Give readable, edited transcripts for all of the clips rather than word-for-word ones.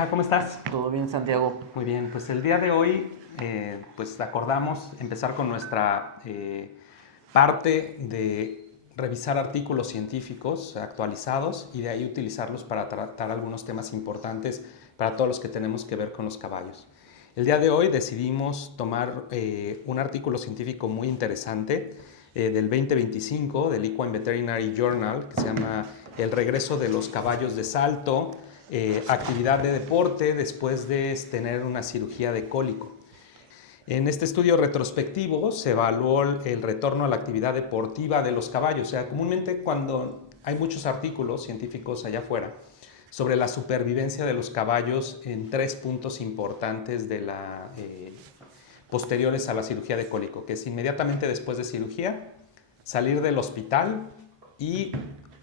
Benja, ¿cómo estás? Todo bien, Santiago. Muy bien, pues el día de hoy pues acordamos empezar con nuestra parte de revisar artículos científicos actualizados y de ahí utilizarlos para tratar algunos temas importantes para todos los que tenemos que ver con los caballos. El día de hoy decidimos tomar un artículo científico muy interesante del 2025 del Equine Veterinary Journal que se llama El regreso de los caballos de salto, actividad de deporte después de tener una cirugía de cólico. En este estudio retrospectivo se evaluó el retorno a la actividad deportiva de los caballos. O sea, comúnmente cuando hay muchos artículos científicos allá afuera sobre la supervivencia de los caballos en 3 puntos importantes de posteriores a la cirugía de cólico, que es inmediatamente después de cirugía, salir del hospital y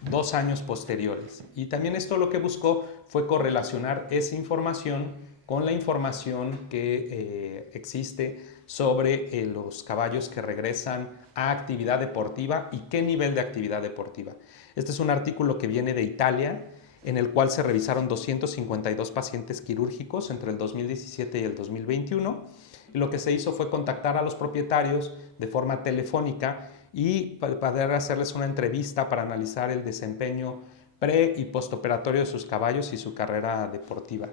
2 años posteriores. Y también esto lo que buscó fue correlacionar esa información con la información que existe sobre los caballos que regresan a actividad deportiva y qué nivel de actividad deportiva. Este es un artículo que viene de Italia, en el cual se revisaron 252 pacientes quirúrgicos entre el 2017 y el 2021. Y lo que se hizo fue contactar a los propietarios de forma telefónica y poder hacerles una entrevista para analizar el desempeño pre- y postoperatorio de sus caballos y su carrera deportiva.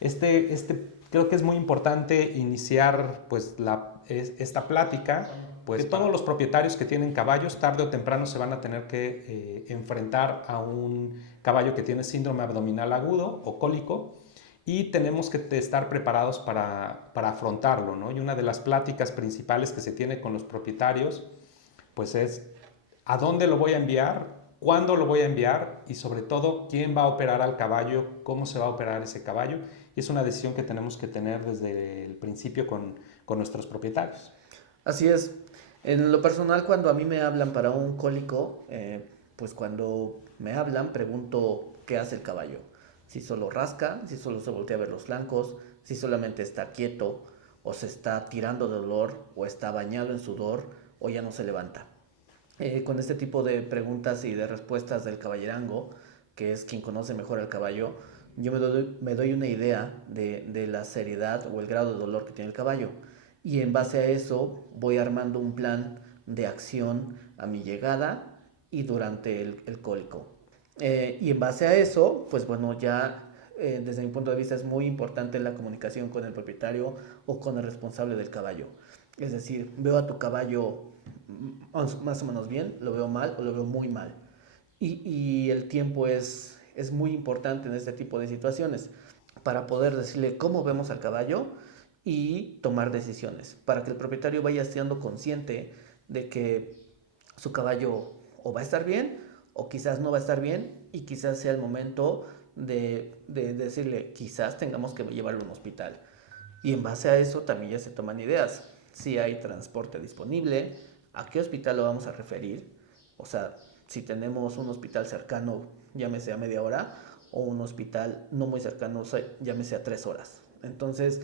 Creo que es muy importante iniciar pues, esta plática, pues todos los propietarios que tienen caballos tarde o temprano se van a tener que enfrentar a un caballo que tiene síndrome abdominal agudo o cólico y tenemos que estar preparados para afrontarlo, ¿no? Y una de las pláticas principales que se tiene con los propietarios pues es a dónde lo voy a enviar, cuándo lo voy a enviar y sobre todo quién va a operar al caballo, cómo se va a operar ese caballo. Y es una decisión que tenemos que tener desde el principio con nuestros propietarios. Así es. En lo personal, cuando a mí me hablan para un cólico, pues cuando me hablan, pregunto qué hace el caballo. Si solo rasca, si solo se voltea a ver los flancos, si solamente está quieto, o se está tirando de dolor, o está bañado en sudor, o ya no se levanta. Con este tipo de preguntas y de respuestas del caballerango, que es quien conoce mejor al caballo, yo me doy una idea de la seriedad o el grado de dolor que tiene el caballo. Y en base a eso voy armando un plan de acción a mi llegada y durante el cólico. Y en base a eso, pues bueno, ya desde mi punto de vista es muy importante la comunicación con el propietario o con el responsable del caballo. Es decir, veo a tu caballo más o menos bien, lo veo mal o lo veo muy mal. Y el tiempo es muy importante en este tipo de situaciones para poder decirle cómo vemos al caballo y tomar decisiones, para que el propietario vaya siendo consciente de que su caballo o va a estar bien o quizás no va a estar bien y quizás sea el momento de decirle quizás tengamos que llevarlo a un hospital. Y en base a eso también ya se toman ideas. Si hay transporte disponible, a qué hospital lo vamos a referir. O sea, si tenemos un hospital cercano, llámese a media hora, o un hospital no muy cercano, llámese a 3 horas. Entonces,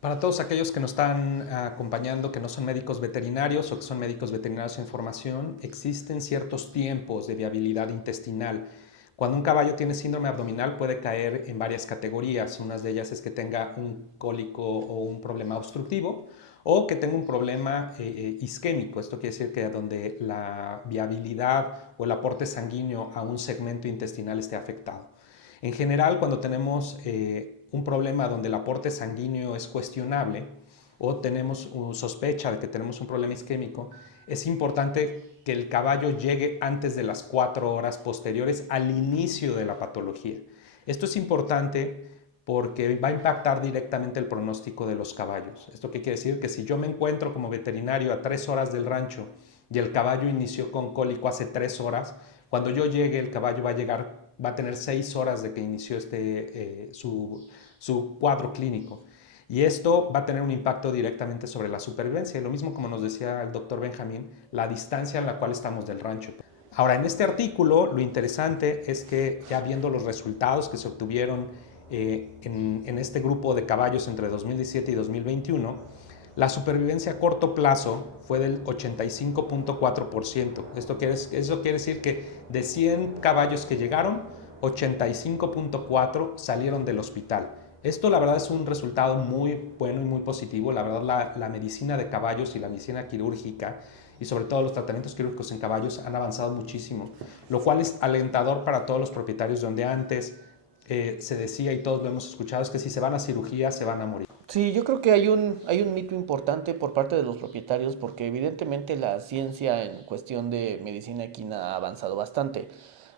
para todos aquellos que nos están acompañando, que no son médicos veterinarios o que son médicos veterinarios en formación, existen ciertos tiempos de viabilidad intestinal. Cuando un caballo tiene síndrome abdominal puede caer en varias categorías. Una de ellas es que tenga un cólico o un problema obstructivo o que tenga un problema isquémico. Esto quiere decir que donde la viabilidad o el aporte sanguíneo a un segmento intestinal esté afectado. En general, cuando tenemos un problema donde el aporte sanguíneo es cuestionable o tenemos sospecha de que tenemos un problema isquémico, es importante que el caballo llegue antes de las 4 horas posteriores al inicio de la patología. Esto es importante porque va a impactar directamente el pronóstico de los caballos. ¿Esto qué quiere decir? Que si yo me encuentro como veterinario a 3 horas del rancho y el caballo inició con cólico hace 3 horas, cuando yo llegue el caballo va a tener 6 horas de que inició su cuadro clínico. Y esto va a tener un impacto directamente sobre la supervivencia. Y lo mismo como nos decía el doctor Benjamín, la distancia en la cual estamos del rancho. Ahora, en este artículo, lo interesante es que ya viendo los resultados que se obtuvieron en este grupo de caballos entre 2017 y 2021, la supervivencia a corto plazo fue del 85.4%. Eso quiere decir que de 100 caballos que llegaron, 85.4 salieron del hospital. Esto la verdad es un resultado muy bueno y muy positivo. La verdad la medicina de caballos y la medicina quirúrgica y sobre todo los tratamientos quirúrgicos en caballos han avanzado muchísimo, lo cual es alentador para todos los propietarios donde antes se decía y todos lo hemos escuchado es que si se van a cirugía se van a morir. Sí, yo creo que hay un mito importante por parte de los propietarios porque evidentemente la ciencia en cuestión de medicina equina ha avanzado bastante.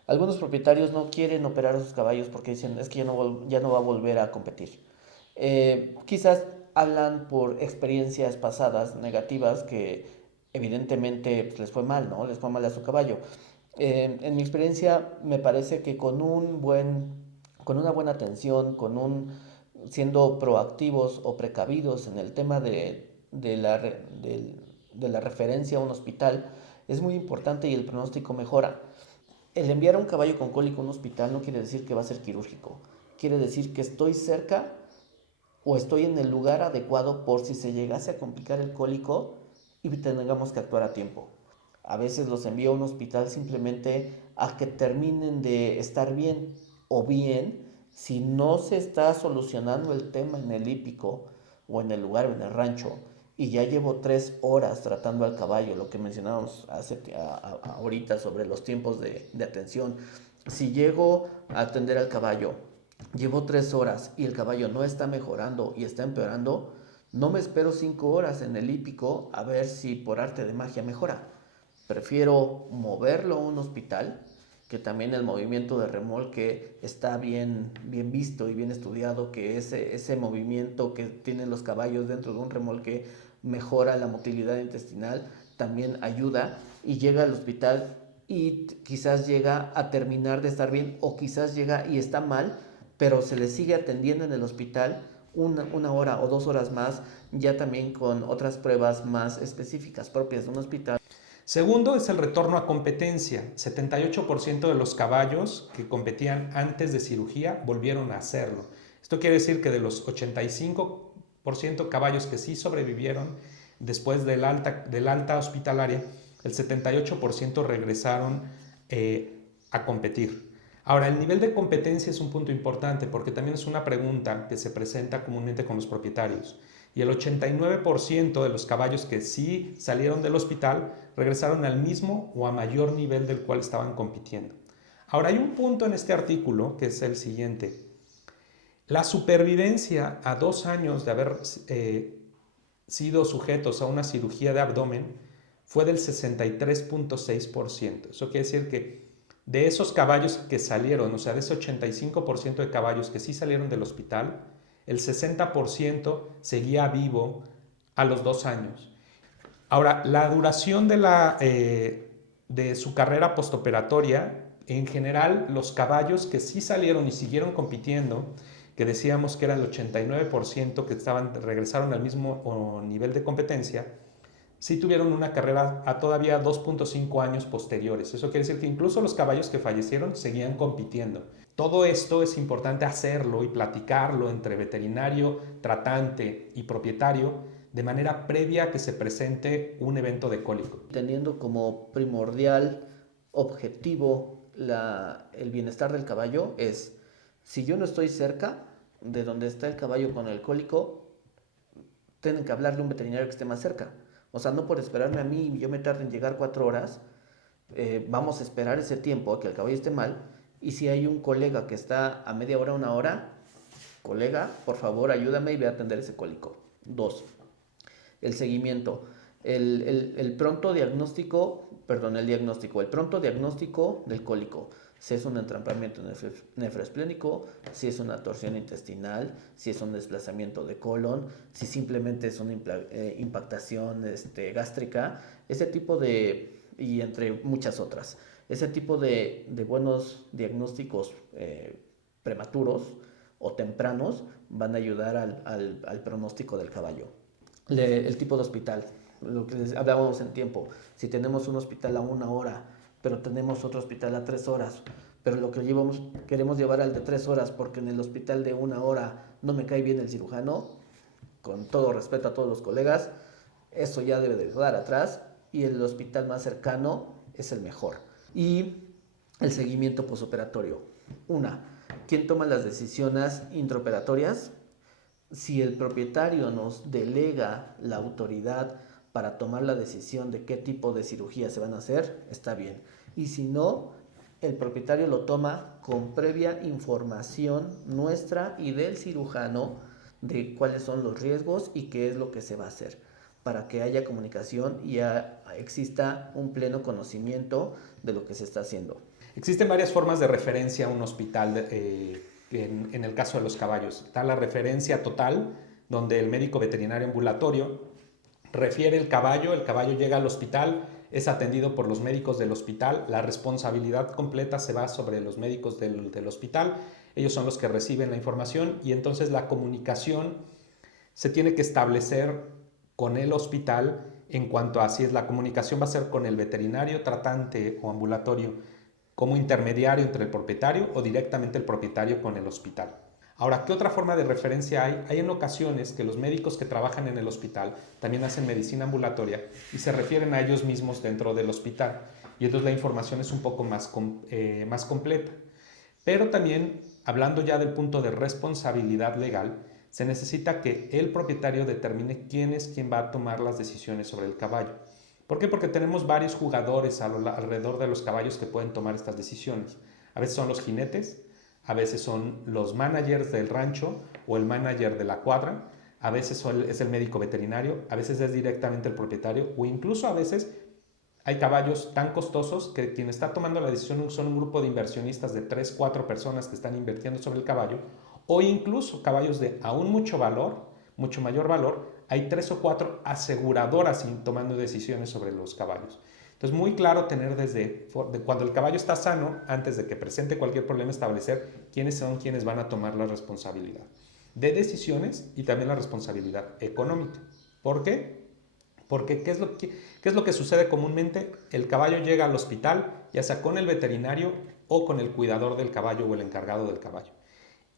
Algunos propietarios no quieren operar a sus caballos porque dicen es que ya no va a volver a competir. Quizás hablan por experiencias pasadas negativas que evidentemente pues, les fue mal, ¿no? Les fue mal a su caballo. En mi experiencia me parece que con una buena atención, siendo proactivos o precavidos en el tema de la referencia a un hospital, es muy importante y el pronóstico mejora. El enviar a un caballo con cólico a un hospital no quiere decir que va a ser quirúrgico. Quiere decir que estoy cerca o estoy en el lugar adecuado por si se llegase a complicar el cólico y tengamos que actuar a tiempo. A veces los envío a un hospital simplemente a que terminen de estar bien o bien si no se está solucionando el tema en el hípico o en el lugar o en el rancho y ya llevo 3 horas tratando al caballo, lo que mencionábamos ahorita sobre los tiempos de atención. Si llego a atender al caballo, llevo 3 horas y el caballo no está mejorando y está empeorando, no me espero 5 horas en el hípico a ver si por arte de magia mejora. Prefiero moverlo a un hospital, que también el movimiento de remolque está bien visto y bien estudiado, que ese movimiento que tienen los caballos dentro de un remolque mejora la motilidad intestinal, también ayuda y llega al hospital y quizás llega a terminar de estar bien o quizás llega y está mal, pero se le sigue atendiendo en el hospital una hora o 2 horas más, ya también con otras pruebas más específicas propias de un hospital. Segundo es el retorno a competencia. 78% de los caballos que competían antes de cirugía volvieron a hacerlo. Esto quiere decir que de los 85% caballos que sí sobrevivieron después del alta hospitalaria, el 78% regresaron a competir. Ahora, el nivel de competencia es un punto importante porque también es una pregunta que se presenta comúnmente con los propietarios. Y el 89% de los caballos que sí salieron del hospital regresaron al mismo o a mayor nivel del cual estaban compitiendo. Ahora, hay un punto en este artículo que es el siguiente. La supervivencia a 2 años de haber sido sujetos a una cirugía de abdomen fue del 63.6%. Eso quiere decir que de esos caballos que salieron, o sea, de ese 85% de caballos que sí salieron del hospital, el 60% seguía vivo a los 2 años. Ahora, la duración de su carrera postoperatoria, en general, los caballos que sí salieron y siguieron compitiendo, que decíamos que era el 89% que regresaron al mismo nivel de competencia, sí tuvieron una carrera a todavía 2.5 años posteriores. Eso quiere decir que incluso los caballos que fallecieron seguían compitiendo. Todo esto es importante hacerlo y platicarlo entre veterinario, tratante y propietario de manera previa a que se presente un evento de cólico. Teniendo como primordial objetivo el bienestar del caballo es, si yo no estoy cerca de donde está el caballo con el cólico, tienen que hablarle a un veterinario que esté más cerca. O sea, no por esperarme a mí y yo me tarde en llegar 4 horas, vamos a esperar ese tiempo a que el caballo esté mal. Y si hay un colega que está a media hora, 1 hora, colega, por favor ayúdame y ve a atender ese cólico. 2. El seguimiento. El pronto diagnóstico, el pronto diagnóstico del cólico. Si es un entrampamiento nefroesplénico, si es una torsión intestinal, si es un desplazamiento de colon, si simplemente es una impactación gástrica, ese tipo y entre muchas otras. Ese tipo de buenos diagnósticos prematuros o tempranos van a ayudar al pronóstico del caballo. El tipo de hospital, lo que hablábamos en tiempo, si tenemos un hospital a 1 hora, pero tenemos otro hospital a 3 horas, pero lo que queremos llevar al de 3 horas porque en el hospital de 1 hora no me cae bien el cirujano, con todo respeto a todos los colegas, eso ya debe de quedar atrás y el hospital más cercano es el mejor. Y el seguimiento posoperatorio. ¿Quién toma las decisiones intraoperatorias? Si el propietario nos delega la autoridad para tomar la decisión de qué tipo de cirugía se van a hacer, está bien. Y si no, el propietario lo toma con previa información nuestra y del cirujano de cuáles son los riesgos y qué es lo que se va a hacer, para que haya comunicación y exista un pleno conocimiento de lo que se está haciendo. Existen varias formas de referencia a un hospital en el caso de los caballos. Está la referencia total, donde el médico veterinario ambulatorio refiere el caballo llega al hospital, es atendido por los médicos del hospital, la responsabilidad completa se va sobre los médicos del hospital, ellos son los que reciben la información y entonces la comunicación se tiene que establecer con el hospital en cuanto a si es la comunicación va a ser con el veterinario tratante o ambulatorio como intermediario entre el propietario o directamente el propietario con el hospital. Ahora, ¿qué otra forma de referencia hay? Hay en ocasiones que los médicos que trabajan en el hospital también hacen medicina ambulatoria y se refieren a ellos mismos dentro del hospital. Y entonces la información es un poco más completa. Pero también, hablando ya del punto de responsabilidad legal, se necesita que el propietario determine quién es quien va a tomar las decisiones sobre el caballo. ¿Por qué? Porque tenemos varios jugadores alrededor de los caballos que pueden tomar estas decisiones. A veces son los jinetes, a veces son los managers del rancho o el manager de la cuadra, a veces es el médico veterinario, a veces es directamente el propietario o incluso a veces hay caballos tan costosos que quien está tomando la decisión son un grupo de inversionistas de 3, 4 personas que están invirtiendo sobre el caballo o incluso caballos de aún mucho valor, mucho mayor valor, hay 3 o 4 aseguradoras tomando decisiones sobre los caballos. Entonces, muy claro tener desde cuando el caballo está sano, antes de que presente cualquier problema, establecer quiénes son quienes van a tomar la responsabilidad de decisiones y también la responsabilidad económica. ¿Por qué? Porque ¿qué es lo que sucede comúnmente? El caballo llega al hospital, ya sea con el veterinario o con el cuidador del caballo o el encargado del caballo.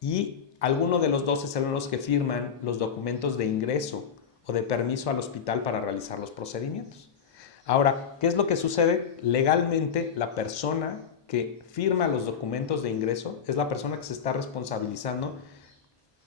Y alguno de los dos son los que firman los documentos de ingreso o de permiso al hospital para realizar los procedimientos. Ahora, ¿qué es lo que sucede? Legalmente, la persona que firma los documentos de ingreso es la persona que se está responsabilizando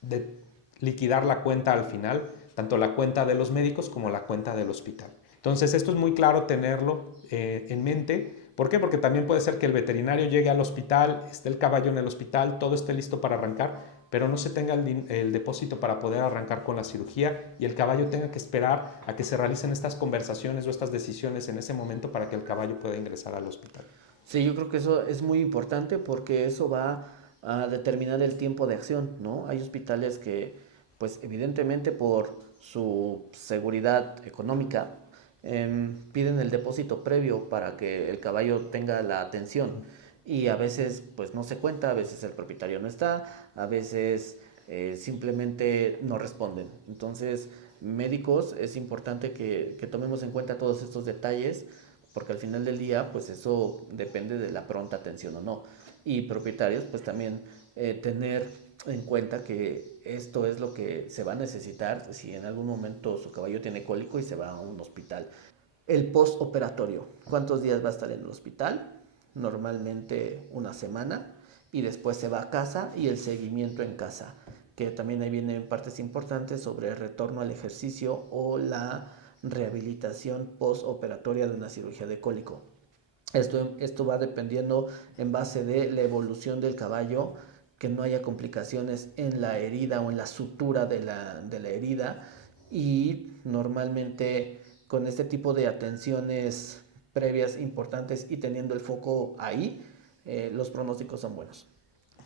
de liquidar la cuenta al final, tanto la cuenta de los médicos como la cuenta del hospital. Entonces, esto es muy claro tenerlo en mente. ¿Por qué? Porque también puede ser que el veterinario llegue al hospital, esté el caballo en el hospital, todo esté listo para arrancar, pero no se tenga el depósito para poder arrancar con la cirugía y el caballo tenga que esperar a que se realicen estas conversaciones o estas decisiones en ese momento para que el caballo pueda ingresar al hospital. Sí, yo creo que eso es muy importante porque eso va a determinar el tiempo de acción, ¿no? Hay hospitales que, pues evidentemente por su seguridad económica, piden el depósito previo para que el caballo tenga la atención y a veces pues no se cuenta, a veces el propietario no está, a veces simplemente no responden. Entonces, médicos, es importante que tomemos en cuenta todos estos detalles porque al final del día pues eso depende de la pronta atención o no. Y propietarios pues también tener en cuenta que esto es lo que se va a necesitar si en algún momento su caballo tiene cólico y se va a un hospital. El postoperatorio, ¿cuántos días va a estar en el hospital? Normalmente una semana y después se va a casa y el seguimiento en casa, que también ahí vienen partes importantes sobre el retorno al ejercicio o la rehabilitación postoperatoria de una cirugía de cólico. Esto va dependiendo en base de la evolución del caballo, que no haya complicaciones en la herida o en la sutura de la herida y normalmente con este tipo de atenciones previas importantes y teniendo el foco ahí, los pronósticos son buenos.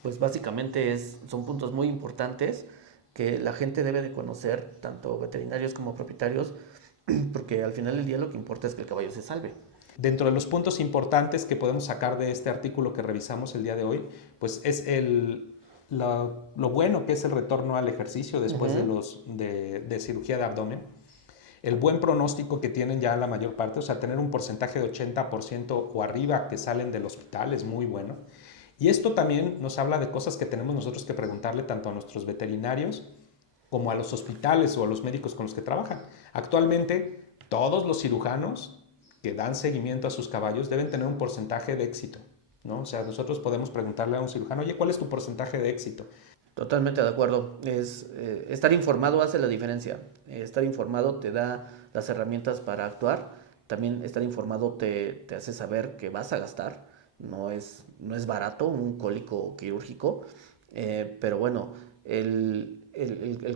Pues básicamente son puntos muy importantes que la gente debe de conocer, tanto veterinarios como propietarios, porque al final del día lo que importa es que el caballo se salve. Dentro de los puntos importantes que podemos sacar de este artículo que revisamos el día de hoy, pues es lo bueno que es el retorno al ejercicio después de cirugía de abdomen, el buen pronóstico que tienen ya la mayor parte, o sea, tener un porcentaje de 80% o arriba que salen del hospital es muy bueno. Y esto también nos habla de cosas que tenemos nosotros que preguntarle tanto a nuestros veterinarios como a los hospitales o a los médicos con los que trabajan. Actualmente, todos los cirujanos que dan seguimiento a sus caballos deben tener un porcentaje de éxito. ¿no? O sea, nosotros podemos preguntarle a un cirujano, oye, ¿cuál es tu porcentaje de éxito? Totalmente de acuerdo. Estar informado hace la diferencia. Estar informado te da las herramientas para actuar. También estar informado te hace saber que vas a gastar. No es barato un cólico quirúrgico, pero bueno, el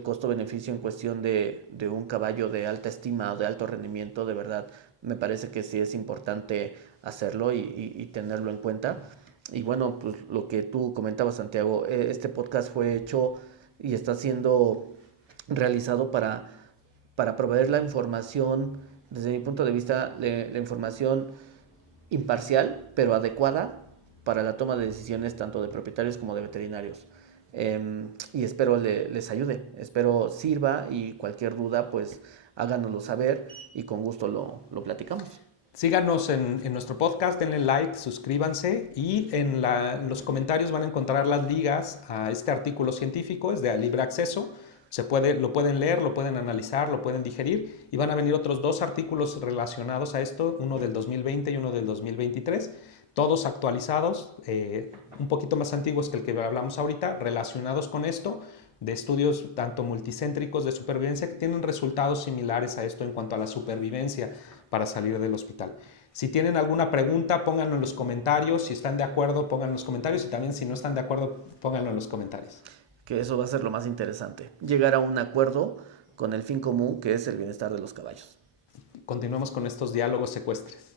costo-beneficio en cuestión de un caballo de alta estima o de alto rendimiento, de verdad, me parece que sí es importante hacerlo y tenerlo en cuenta. Y bueno, pues lo que tú comentabas, Santiago, este podcast fue hecho y está siendo realizado para proveer la información, desde mi punto de vista, la información imparcial, pero adecuada para la toma de decisiones tanto de propietarios como de veterinarios. Y espero les ayude, espero sirva y cualquier duda, pues háganoslo saber y con gusto lo platicamos. Síganos en nuestro podcast, denle like, suscríbanse y en los comentarios van a encontrar las ligas a este artículo científico, es de libre acceso. Lo pueden leer, lo pueden analizar, lo pueden digerir y van a venir otros 2 artículos relacionados a esto, uno del 2020 y uno del 2023, todos actualizados, un poquito más antiguos que el que hablamos ahorita, relacionados con esto, de estudios tanto multicéntricos de supervivencia que tienen resultados similares a esto en cuanto a la supervivencia para salir del hospital. Si tienen alguna pregunta, pónganlo en los comentarios. Si están de acuerdo, pónganlo en los comentarios. Y también si no están de acuerdo, pónganlo en los comentarios. Que eso va a ser lo más interesante. Llegar a un acuerdo con el fin común, que es el bienestar de los caballos. Continuemos con estos diálogos secuestres.